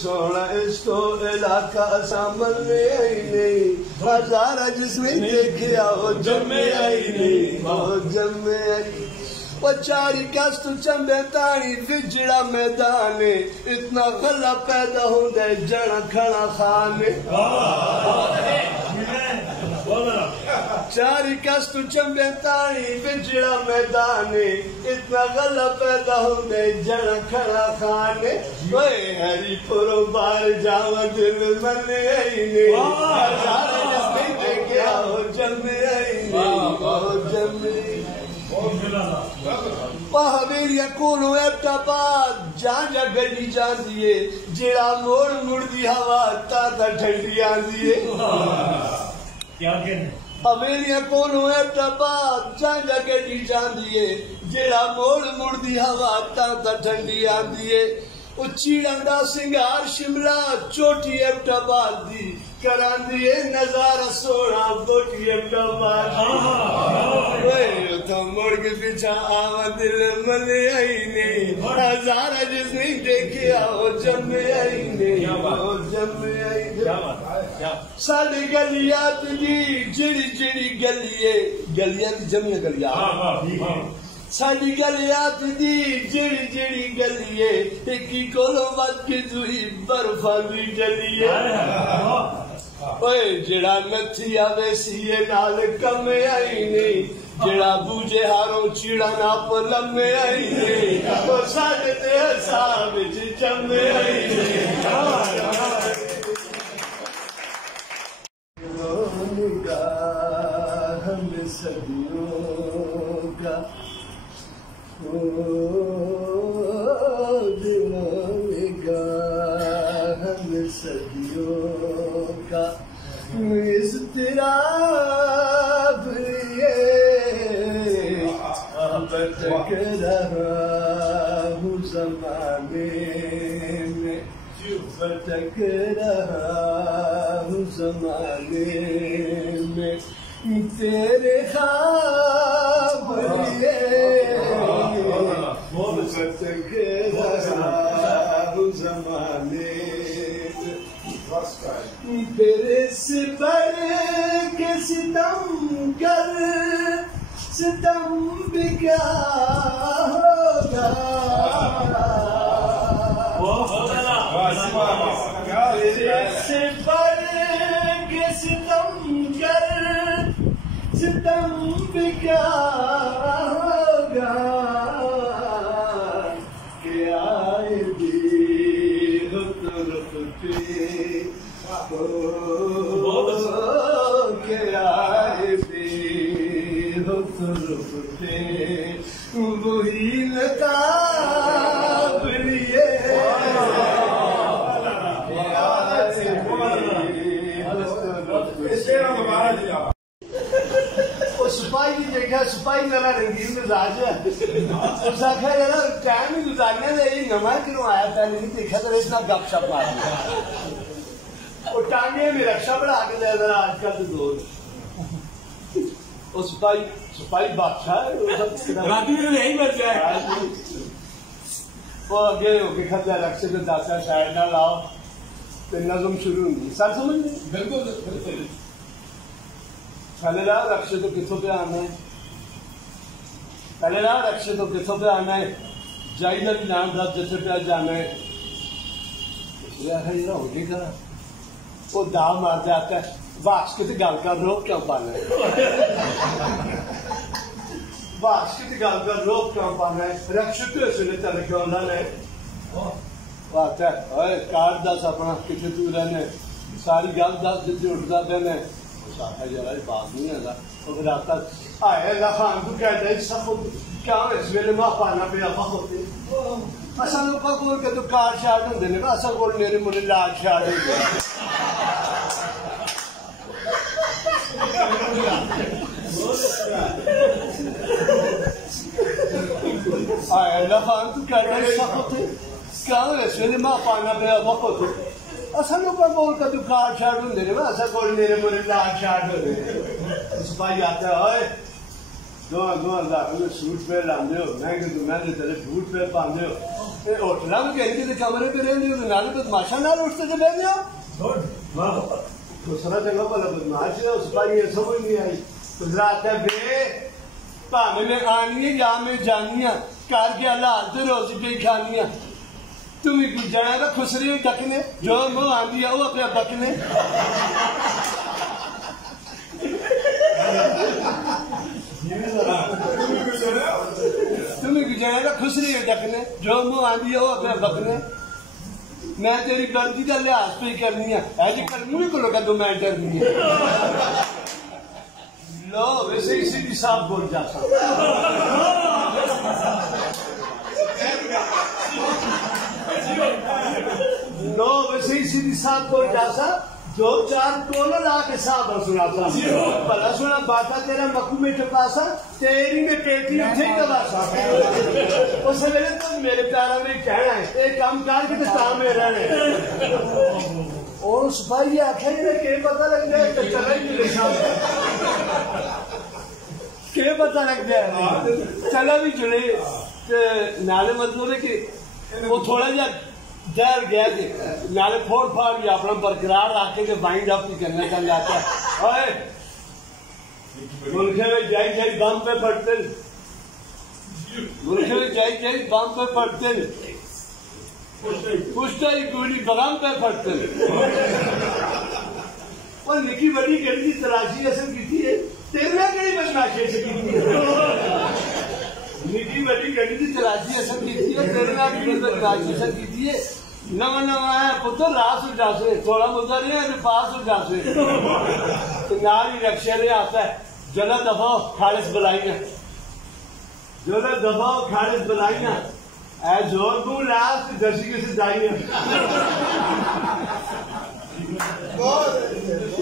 सोना इसको इलाका सामन में आई नहीं, हजारा जिसने देखे हो जमे आई नहीं, जमे आई वो चारी कस्त चंबे तानी विजड़ा मैदान, इतना गला पैदा होंदे जड़ा खड़ा खाने। चारी कस्त चंबे तानी विजड़ा मैदान, इतना गला पैदा होंदे जड़ा खड़ा खाने। हरिपुरो बार जावा दिल मन आई नहीं, हजारा जिसने देखे हो जमे आई नहीं, जमे हवेलिया कोलो एबटाबाद जा गली जाती है, जेड़ा मोड़ मुड़दी हवा ताता ठंडी आंदी है। क्या कहने हवेलिया कोलो एबटाबाद जा गली जाती है, जेड़ा मोड़ मुड़दी हवा ताता ठंडी आंदी है। चीड़न दा सिंगार शिमला चोटी एबटाबाद दी करांदी है, नजारा सोना बोटी एबटाबाद तो मुड़ के पीछा आवा दिल मन आई नहीं, हजारा जिसने देखे हो जमे आई नहीं, जमे आई। साडी गलिया तुझी जिड़ी जिड़ी गलिए गलिया की जमी गलिया, साडी गलिया तुझी जिड़ी जिड़ी गलिए, की कोलो बात की तुई बर्फा भी जलिए। ओए जेड़ा नथी आवे सीए नाल कम आई नहीं, जेड़ा बूझे हारो चीड़ा नाप लम्बे आई नहीं, तो साडे ते हिसाब विच जमे आई नहीं। हम सदियों का हम सदियों का इस तेरा भटक रहा हूँ ज़माने में, भटक रहा हूँ ज़माने में, तेरे ख्वाब भटक रहा हूँ ज़माने में, तेरे से बढ़ के सितम कर, सितम भी क्या होगा, तेरे से बढ़ के सितम कर, सितम भी क्या होगा, कि आए भी हो तरफ पे, के आए भी हो तरफ पे, वही नकाब लिए सिपाही की जगह सिपाही मेरा रंगीन मिजाज है, उस आखिर जरा टाइम ही गुजारने में ये नमा क्यों आया, पहले नहीं देखा तो इतना गपशप मार और टांगे में रक्षा बढ़ा के दे जरा आजकल तो दौर। सिपाही सिपाही बादशाह राती में यही बच जाए, वो आगे होके खतरा रक्षा को दाता शायद ना लाओ तो नज़म शुरू होगी। सर समझ गए? बिल्कुल। पहले ला रक्षे तो किथों पे आना है, पहले ला रक्षे तो किथों पे आना है, जाई का भी नाम दस जैसे पे जाना है, ये होगी का वो दाव मार जाता है, वाश की गल कर रोक क्यों पाना है, वाश की गल कर रोक क्यों पाना है, रक्षित इसलिए तेरे क्यों लाना है, बात है ओए कार दस अपना कितने तू रहने सारी गल दस जो उठता देने जरा बात नहीं है तो फिर आता आए खान तू कहता है सब क्या इस वेले मां पाना पे आप होते असल लोग को के तो कार शार्ट होंदे ने असल कोल मेरे मुंडे लाल शार्ट होंदे आए खान तू कहता है सब होते क्या इस वेले मां पाना पे आप होते असल लोग बोल का दुकान शार्ट होंगे ना असल कोई मेरे मुरे लाल शार्ट होंगे सिपाही आता है दो लाख सूट पे लाते हो महंगे तो महंगे तेरे बूट पे पाते हो होटल में कहीं के कमरे पे रहने नाले बदमाशा नाल उठते चले गए दूसरा जगह पर बदमाश है उस पर ये समझ नहीं आई गुजरात है बे भावे में आनी है या में जानी है कार के हालात रोज पे खानी है तुम जाएगा खुसरी डकने जो मुँह आंदी है वो अपने बकने तुम्हें जाएगा खुसरी डकने जो मुँह आंदी है वो अपने बकने मैं तेरी गलती का लिहाज पे करनी है ऐसी करनी भी को लगा तो मैं डरनी है लो वैसे इसी भी साफ बोल जाता लो वैसे इसी भी साफ बोल जाता दो चार टोल ला के साहब सुनाता भला सुना बाता तेरा मकू में टपासा तेरी में पेटी उठे दबासा उस वेले तो मेरे प्यारा ने कहना है एक काम कर के काम में रहने और सिपाही आखिर में के पता लग जाए तो चला ही नहीं के पता लग जाए चला भी चले नाले मतलब है कि वो थोड़ा जा डर गया कि नाले फोड़ फाड़ या अपना बरकरार रखे के वाइंड अप करना चल जाता है मुल्के में जाई बम पे पड़ते मुल्के में जाई बम पे पड़ते पुष्टा ही गोली बगाम पे पड़ते और निकी बड़ी गली की तलाशी असर की थी तेरे कड़ी बदमाशी से की थी निकी बड़ी गली की तलाशी असर की थी तेरे बदमाशी असर की थी नवा नवा है पुत्र रास उठ जासे थोड़ा मुद्दा नहीं है पास उठ जासे तो नारी रक्षा ले आता है जला दबाओ खालिश बुलाइया जला दबाओ खालिश बुलाइया ऐ जोर तू लास्ट दर्शी के से जाइए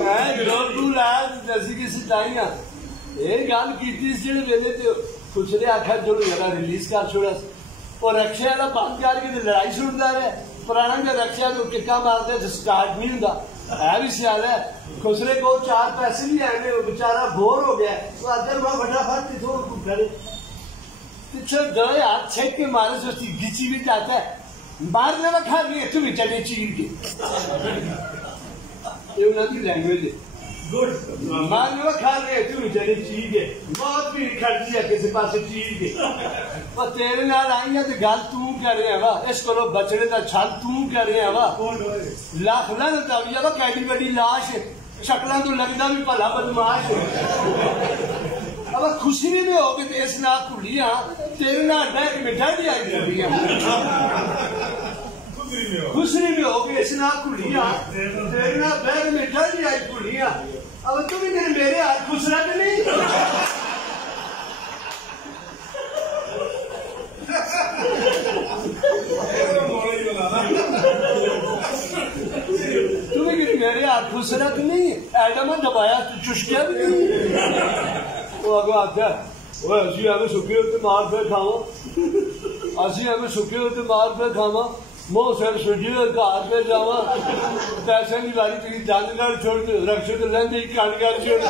ऐ जोर तू लास्ट दर्शी के से जाइए ये गाल की थी जेड़े वेले ते कुछ ने आखा जो जरा रिलीज कर छोड़ा और रक्षा वाला बंद करके लड़ाई छुड़दा है पुराना जो रक्षा को किक्का मारते स्टार्ट नहीं होता है भी सियाल है खुसरे को चार पैसे भी आने वो बेचारा बोर हो गया तो अगर वह फटाफट करे पीछे दो हाथ छेक के मारे से उसकी गिची भी जाता है मारने में खा रही है तुम्हें चले चीर के ये उनकी लैंग्वेज है गुड मारने में खा रही है तुम्हें चले चीर के बहुत भी खर्ची है किसी पास चीर के और तेरे नाल आई है तो गल तू कर रहे हैं वा इस को बचने का छल तू कर रहे हैं वा लाख ना दबिया वा कैडी बड़ी लाश शक्ल तो लगता भी भला बदमाश अब खुशी भी हो गई इस ना कुड़िया तेरे ना बैग मिठा भी आई खुशी भी हो गई इस ना कुड़िया तेरे ना बैग मिठा भी आई कुड़िया अब तुम भी मेरे हाथ खुश रह नहीं तुम्हें मेरे हाथ खुसरत नहीं एडम दबाया चुस्किया भी नहीं वो अगो आता वो असी हमें सुखे होते मार पे खावा असी हमें सुखे होते मार पे खावा मोह सर सुजी घर पे जावा पैसे की बारी तुम जानकार छोड़ दो रक्षक लेंदे कानकार छोड़ दो